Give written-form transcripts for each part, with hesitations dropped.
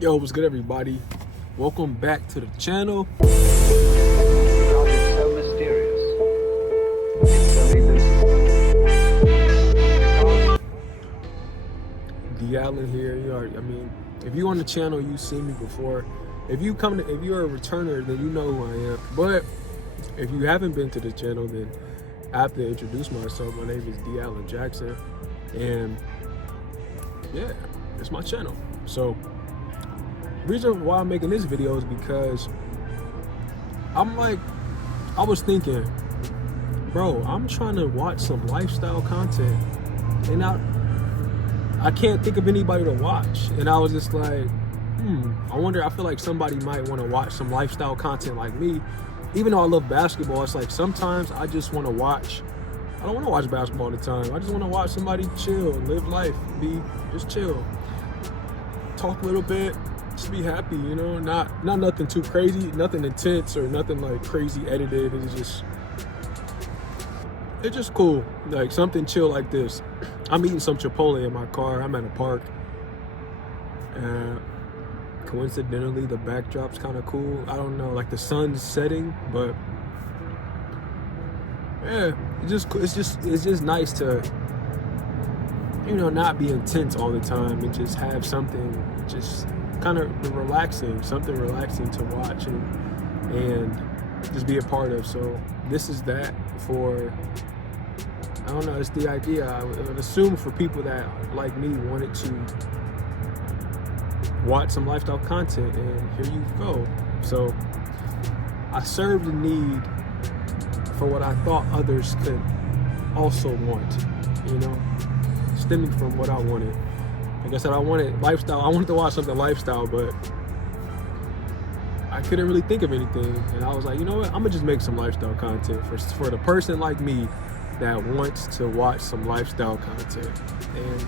Yo, what's good, everybody? Welcome back to the channel. God is so mysterious. It's so D Allen here. If you on the channel, you've seen me before. If you're a returner, then you know who I am. But if you haven't been to the channel, then I have to introduce myself. My name is D Allen Jackson, and yeah, it's my channel. So, reason why I'm making this video is because I was thinking, bro, I'm trying to watch some lifestyle content, and I can't think of anybody to watch. And I was just like, I feel like somebody might want to watch some lifestyle content like me. Even though I love basketball, it's like sometimes I just want to watch. I don't want to watch basketball all the time. I just want to watch somebody chill, live life, just chill, talk a little bit, just be happy, not nothing too crazy, nothing intense or nothing like crazy edited. It's just cool, like something chill like this. I'm eating some Chipotle in my car. I'm at a park. Coincidentally, the backdrop's kind of cool. I don't know, like the sun's setting, but yeah, it's just nice to, not be intense all the time and just have something just kind of relaxing, something relaxing to watch and just be a part of. So this is that for, I don't know, it's the idea. I would assume for people that, like me, wanted to watch some lifestyle content, and here you go. So I served the need for what I thought others could also want, stemming from what I wanted. Like I said, I wanted lifestyle. I wanted to watch something lifestyle, but I couldn't really think of anything. And I was like, you know what? I'm gonna just make some lifestyle content for the person like me that wants to watch some lifestyle content. And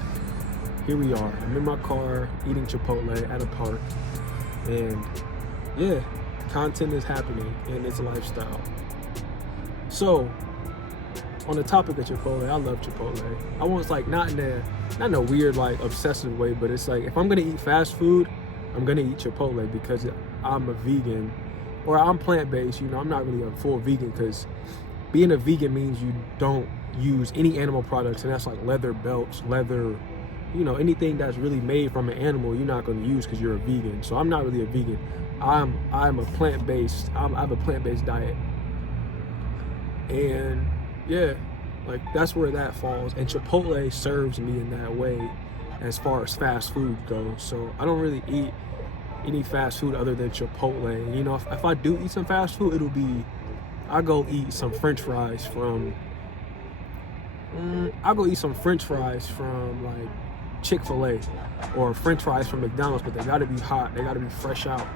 here we are. I'm in my car eating Chipotle at a park, and yeah, content is happening and it's a lifestyle. So, on the topic of Chipotle, I love Chipotle. I want, like, not in a weird, like, obsessive way, but it's like, if I'm gonna eat fast food, I'm gonna eat Chipotle because I'm a vegan, or I'm plant-based. I'm not really a full vegan, because being a vegan means you don't use any animal products, and that's like leather belts, leather, anything that's really made from an animal, you're not gonna use because you're a vegan. So I'm not really a vegan. I'm a plant-based. I have a plant-based diet. And yeah, like that's where that falls. And Chipotle serves me in that way as far as fast food goes. So I don't really eat any fast food other than Chipotle. If I do eat some fast food, I go eat some French fries from like Chick-fil-A, or French fries from McDonald's, but they gotta be hot. They gotta be fresh out.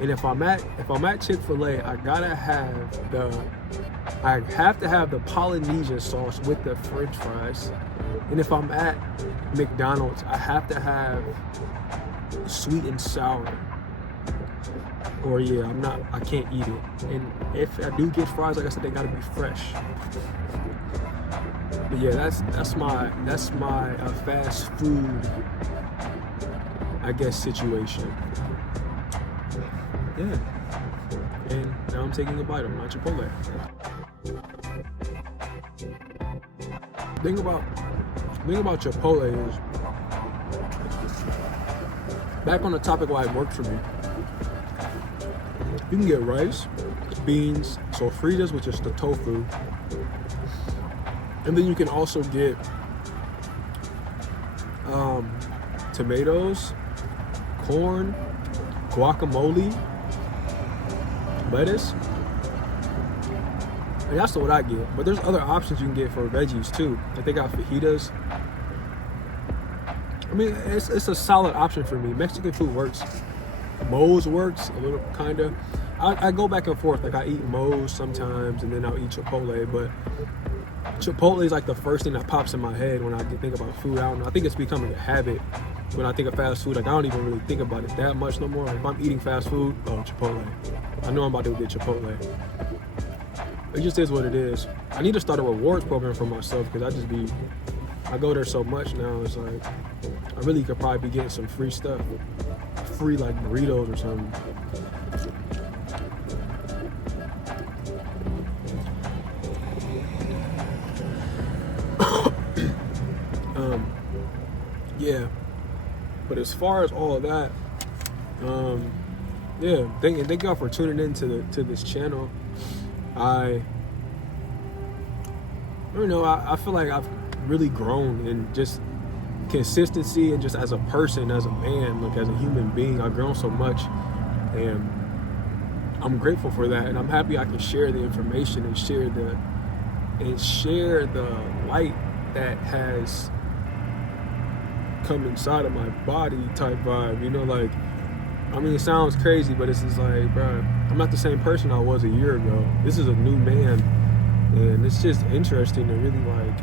And if I'm at Chick-fil-A, I have to have the Polynesian sauce with the French fries. And if I'm at McDonald's, I have to have sweet and sour. Or yeah, I can't eat it. And if I do get fries, like I said, they gotta be fresh. But yeah, that's my fast food, I guess, situation. Yeah. And now I'm taking a bite of my Chipotle. Thing about Chipotle is, back on the topic why it worked for me, you can get rice, beans, sofritas, which is the tofu, and then you can also get tomatoes, corn, guacamole, lettuce. And that's what I get. But there's other options you can get for veggies too. Like they got fajitas. I mean, it's a solid option for me. Mexican food works. Moe's works a little, kind of. I go back and forth. Like I eat Moe's sometimes, and then I'll eat Chipotle. But Chipotle is like the first thing that pops in my head when I think about food. I don't know. I think it's becoming a habit. When I think of fast food, like I don't even really think about it that much no more. Like if I'm eating fast food, Chipotle. I know I'm about to get Chipotle. It just is what it is. I need to start a rewards program for myself, because I go there so much now. It's like I really could probably be getting some free stuff. free like burritos or something. Yeah, but as far as all of that, yeah, thank y'all for tuning in to this channel. I don't know, I feel like I've really grown in just consistency and just as a person, as a man, like as a human being. I've grown so much, and I'm grateful for that, and I'm happy I can share the information and share the light that has come inside of my body type vibe, you know. Like, I mean, it sounds crazy, but it's just like, bro, I'm not the same person I was a year ago. This is a new man, and it's just interesting to really like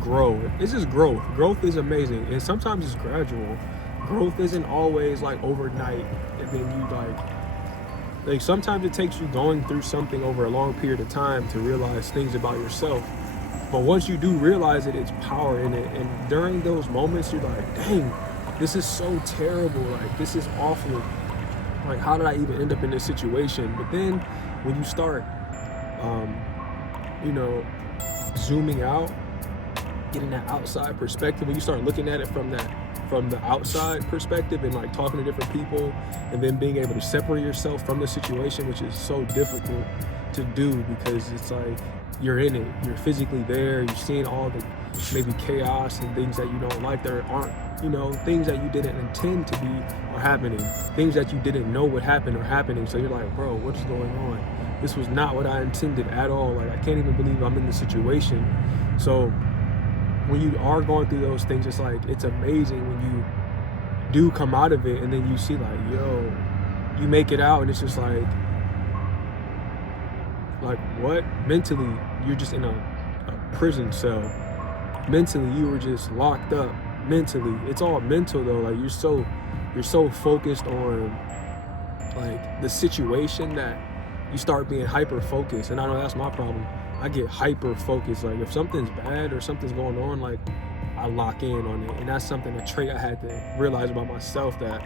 grow. It's just growth. Growth is amazing, and sometimes it's gradual. Growth isn't always like overnight, and then you like sometimes it takes you going through something over a long period of time to realize things about yourself. But once you do realize it, it's power in it. And during those moments, you're like, dang, this is so terrible. Like, this is awful. Like, how did I even end up in this situation? But then when you start, zooming out, getting that outside perspective, when you start looking at it from the outside perspective and like talking to different people, and then being able to separate yourself from the situation, which is so difficult to do because it's like, you're in it, you're physically there, you're seeing all the maybe chaos and things that you don't like that aren't, things that you didn't intend to be are happening, things that you didn't know would happen are happening. So you're like, bro, what's going on? This was not what I intended at all. Like, I can't even believe I'm in this situation. So when you are going through those things, it's like, it's amazing when you do come out of it, and then you see like, yo, you make it out, and it's just like what? Mentally, you're just in a prison cell. Mentally, you were just locked up. Mentally, it's all mental though. Like, you're so focused on like the situation that you start being hyper focused. And I know that's my problem. I get hyper focused. Like, if something's bad or something's going on, like, I lock in on it. And that's a trait I had to realize about myself, that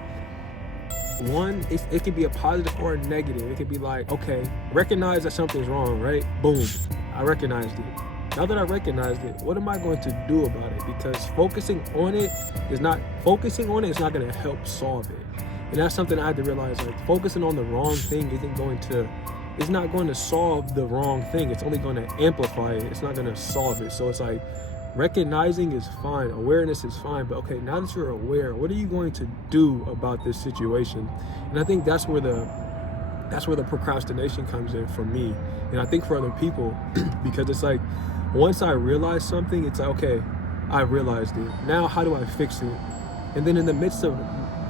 one, it can be a positive or a negative. It could be like, okay, recognize that something's wrong, right? Boom, I recognized it. Now that I recognized it, what am I going to do about it? Because focusing on it is not going to help solve it. And that's something I had to realize. Like, focusing on the wrong thing it's not going to solve the wrong thing. It's only going to amplify it. It's not going to solve it. So it's like, recognizing is fine, awareness is fine, but okay, now that you're aware, what are you going to do about this situation? And I think that's where the procrastination comes in for me, and I think for other people, because it's like, once I realize something, it's like, okay, I realized it. Now how do I fix it? And then in the midst of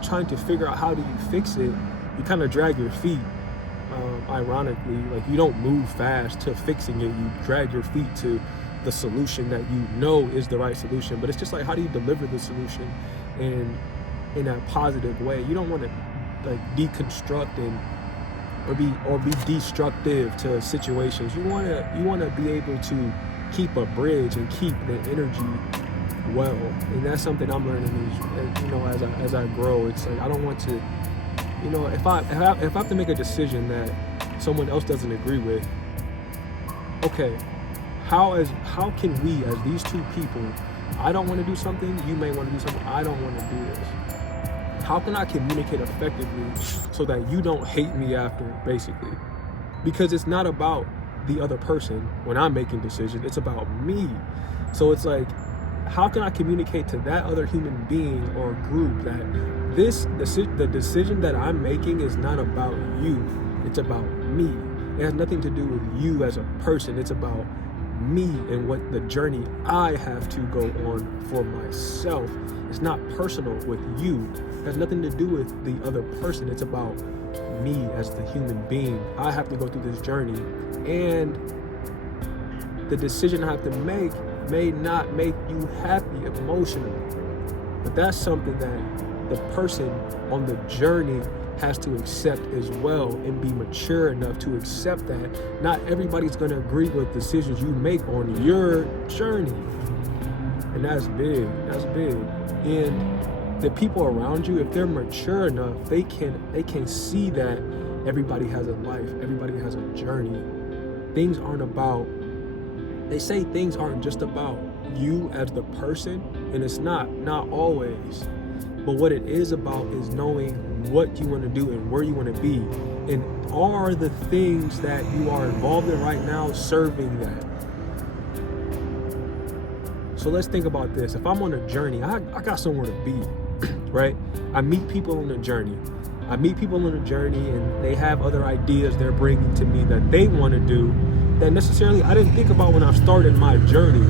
trying to figure out how do you fix it, you kind of drag your feet. Ironically, like, you don't move fast to fixing it, you drag your feet to the solution that you know is the right solution. But it's just like, how do you deliver the solution in a positive way? You don't want to like deconstruct or be destructive to situations. You want to be able to keep a bridge and keep the energy well. And that's something I'm learning is, as I grow. It's like, I don't want to, if I have to make a decision that someone else doesn't agree with, okay, how can we, as these two people, I don't want to do something, you may want to do something, I don't want to do this. How can I communicate effectively so that you don't hate me after, basically? Because it's not about the other person when I'm making decisions, it's about me. So it's like, how can I communicate to that other human being or group that the decision that I'm making is not about you, it's about me. It has nothing to do with you as a person, it's about me and what the journey I have to go on for myself. It's not personal with you. It has nothing to do with the other person. It's about me as the human being. I have to go through this journey, and the decision I have to make may not make you happy emotionally, but that's something that the person on the journey has to accept as well, and be mature enough to accept that not everybody's going to agree with decisions you make on your journey. And that's big. And the people around you, if they're mature enough, they can see that everybody has a life, everybody has a journey. Things aren't about, they say things aren't just about you as the person, and it's not always. But what it is about is knowing what you want to do and where you want to be. And are the things that you are involved in right now serving that? So let's think about this. If I'm on a journey, I got somewhere to be, right? I meet people on a journey. And they have other ideas they're bringing to me that they want to do that necessarily I didn't think about when I started my journey.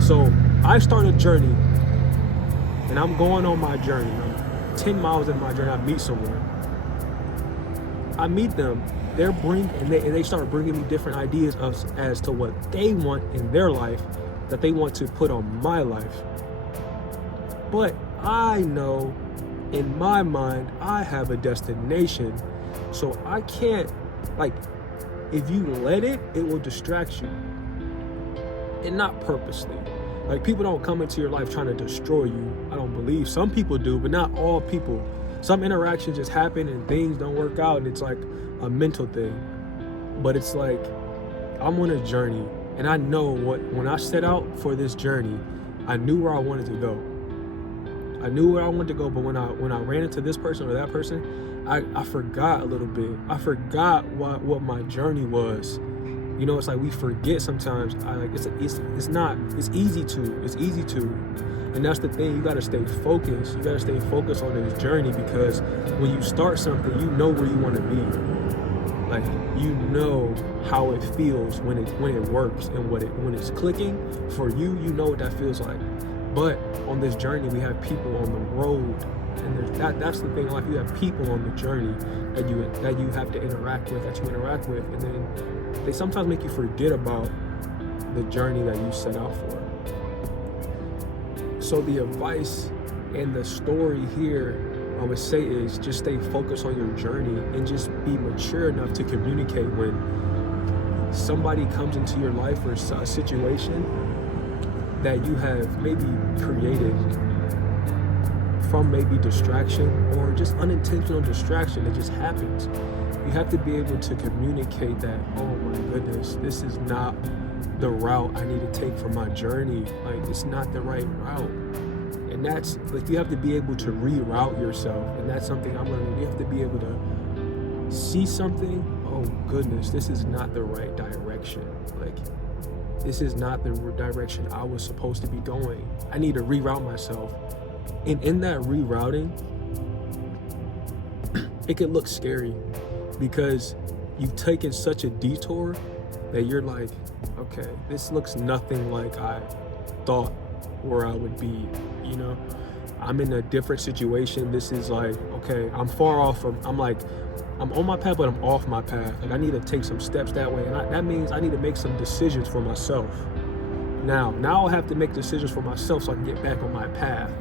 So I start a journey and I'm going on my journey. I'm 10 miles in my journey. I meet someone. I meet them. They start bringing me different ideas as to what they want in their life that they want to put on my life. But I know in my mind, I have a destination. So I can't, if you let it, it will distract you. And not purposely. People don't come into your life trying to destroy you. I don't believe. Some people do, but not all people. Some interactions just happen and things don't work out, and it's like a mental thing. But it's like, I'm on a journey, and I know when I set out for this journey, I knew where I wanted to go. But when I ran into this person or that person, I forgot a little bit. I forgot what my journey was. It's like we forget sometimes. It's easy to. And that's the thing, you gotta stay focused. You gotta stay focused on this journey, because when you start something, you know where you wanna be. You know how it feels when it works, and when it's clicking for you, you know what that feels like. But on this journey, we have people on the road, and that's the thing in life. You have people on the journey that you have to interact with, and then they sometimes make you forget about the journey that you set out for. So the advice and the story here, I would say, is just stay focused on your journey and just be mature enough to communicate when somebody comes into your life or a situation that you have maybe created from maybe distraction or just unintentional distraction. It just happens. You have to be able to communicate that, oh my goodness, this is not the route I need to take for my journey. It's not the right route. And that's, you have to be able to reroute yourself. And that's something I'm learning. You have to be able to see something, oh goodness, this is not the right direction. This is not the direction I was supposed to be going. I need to reroute myself. And in that rerouting, it can look scary because you've taken such a detour that you're like, okay, this looks nothing like I thought where I would be, I'm in a different situation. This is okay, I'm far off from, I'm on my path, but I'm off my path. I need to take some steps that way. And that means I need to make some decisions for myself. Now I'll have to make decisions for myself so I can get back on my path.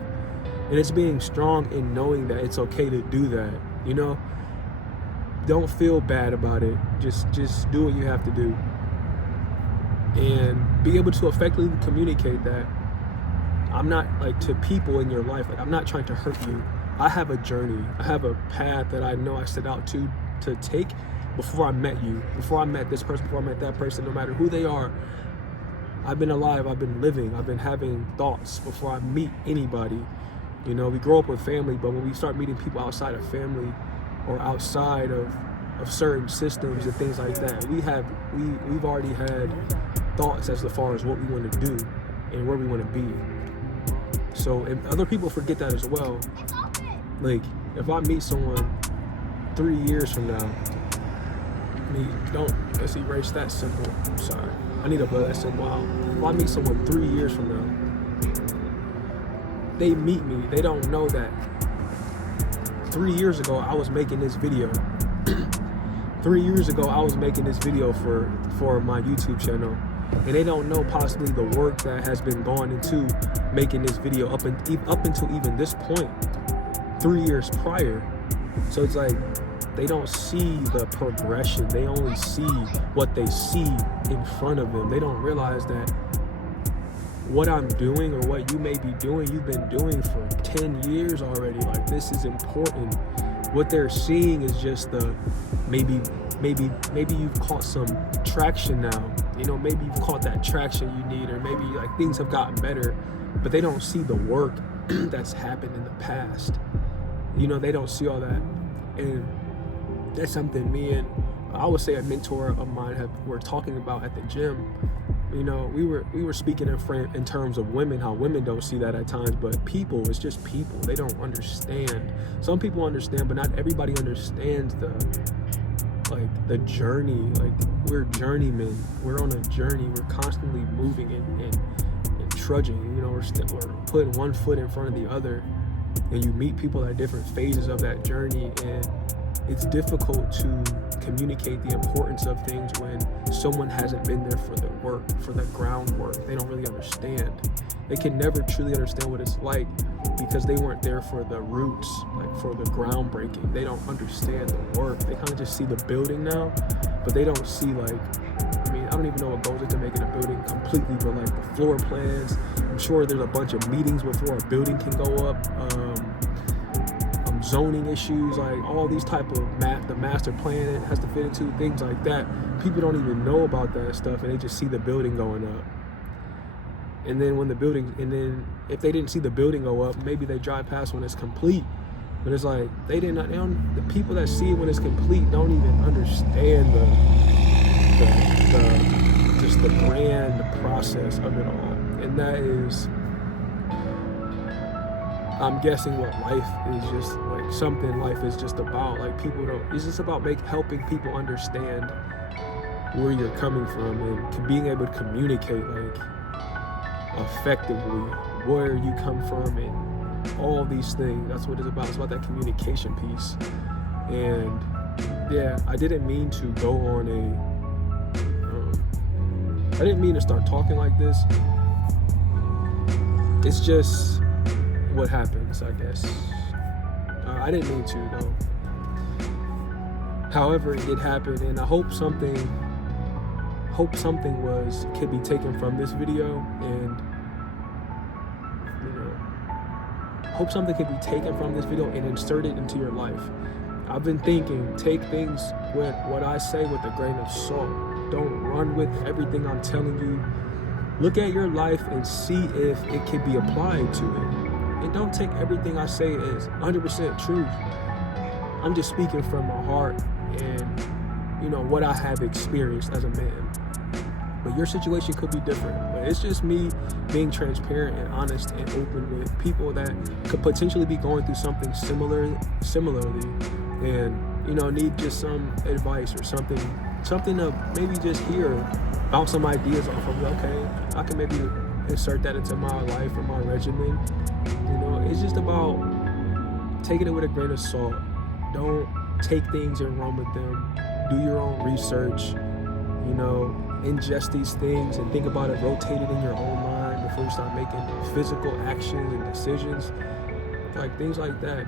And it's being strong in knowing that it's okay to do that, Don't feel bad about it. Just do what you have to do. And be able to effectively communicate that I'm not, to people in your life, I'm not trying to hurt you. I have a journey. I have a path that I know I set out to take before I met you, before I met this person, before I met that person, no matter who they are. I've been alive, I've been living, I've been having thoughts before I meet anybody. We grow up with family, but when we start meeting people outside of family or outside of certain systems and things like that, we've already had thoughts as far as what we want to do and where we want to be. So, and other people forget that as well. If I meet someone 3 years from now, let's erase that symbol. I'm sorry. I need to blur that symbol out. If I meet someone 3 years from now, they meet me, they don't know that 3 years ago I was making this video. 3 years ago I was making this video for my YouTube channel. And they don't know possibly the work that has been gone into making this video up until even this point, 3 years prior. So it's they don't see the progression. They only see what they see in front of them. They don't realize that what I'm doing or what you may be doing, you've been doing for 10 years already. Like, this is important. What they're seeing is just the maybe you've caught some traction now. You know, maybe you've caught that traction you need, or maybe like things have gotten better, but they don't see the work that's happened in the past. You know, they don't see all that. And that's something me and I would say a mentor of mine were talking about at the gym. You know, we were speaking in terms of women, how women don't see that at times, but people, it's just people. They don't understand. Some people understand, but not everybody understands the journey. Like, we're journeymen. We're on a journey. We're constantly moving and trudging. You know, we're putting one foot in front of the other, and you meet people at different phases of that journey, and it's difficult to communicate the importance of things when someone hasn't been there for the work, for the groundwork. They don't really understand. They can never truly understand what it's like because they weren't there for the roots, like for the groundbreaking. They don't understand the work. They kind of just see the building now, but they don't see I don't even know what goes into making a building completely, but like the floor plans. I'm sure there's a bunch of meetings before a building can go up. Zoning issues, like all these type of the master plan it has to fit into, things like that. People don't even know about that stuff, and they just see the building going up. And then if they didn't see the building go up, maybe they drive past when it's complete. But it's like the people that see it when it's complete don't even understand the grand process of it all. And that is, I'm guessing, what life is just like, something life is just about. Like, it's just about helping people understand where you're coming from and being able to communicate like effectively where you come from and all these things. That's what it's about. It's about that communication piece. And yeah, I didn't mean to go on I didn't mean to start talking like this. It's just what happens, I guess. I didn't mean to, though. However, it did happen, and I hope something could be taken from this video, and hope something could be taken from this video and inserted into your life. I've been thinking, take things with what I say with a grain of salt. Don't run with everything I'm telling you. Look at your life and see if it can be applied to it. And don't take everything I say as 100% truth. I'm just speaking from my heart and, what I have experienced as a man. But your situation could be different. But it's just me being transparent and honest and open with people that could potentially be going through something similarly, and, need just some advice or something to maybe just hear, bounce some ideas off of. Okay, I can maybe insert that into my life or my regimen. It's just about taking it with a grain of salt. Don't take things and run with them. Do your own research. Ingest these things and think about it, rotate it in your own mind before you start making physical actions and decisions. Like things like that.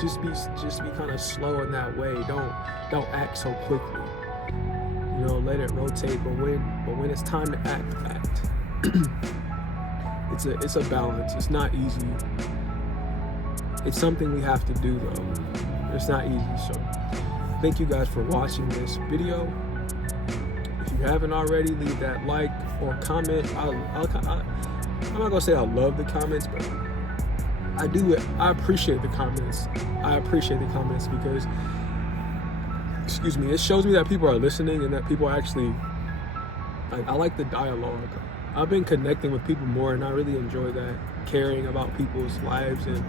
Just be kind of slow in that way. Don't act so quickly. Let it rotate. But when it's time to act. It's a balance. It's not easy. It's something we have to do, though. It's not easy. So thank you guys for watching this video. If you haven't already, leave that like or comment. I'm not gonna say I love the comments, but I do. I appreciate the comments. Because, it shows me that people are listening and that people actually, I like the dialogue. I've been connecting with people more, and I really enjoy that, caring about people's lives, and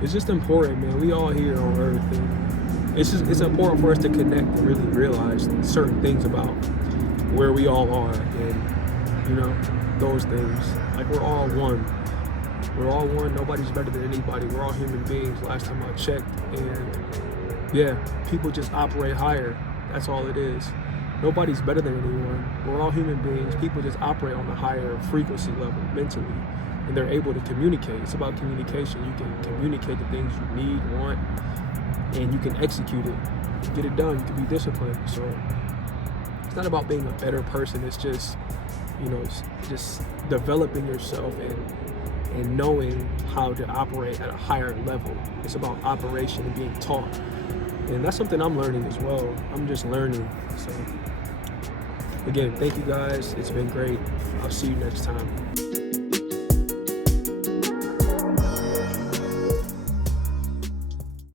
it's just important, man. We all here on Earth, and it's important for us to connect and really realize certain things about where we all are, and those things. Like, we're all one. Nobody's better than anybody. We're all human beings. Last time I checked, and yeah, people just operate higher. That's all it is. Nobody's better than anyone. We're all human beings. People just operate on a higher frequency level mentally, and they're able to communicate. It's about communication. You can communicate the things you need, want, and you can execute it. Get it done. You can be disciplined. So It's not about being a better person. It's just, you know, it's just developing yourself and knowing how to operate at a higher level. It's about operation and being taught. And that's something I'm learning as well. I'm just learning. So again, thank you guys. It's been great. I'll see you next time.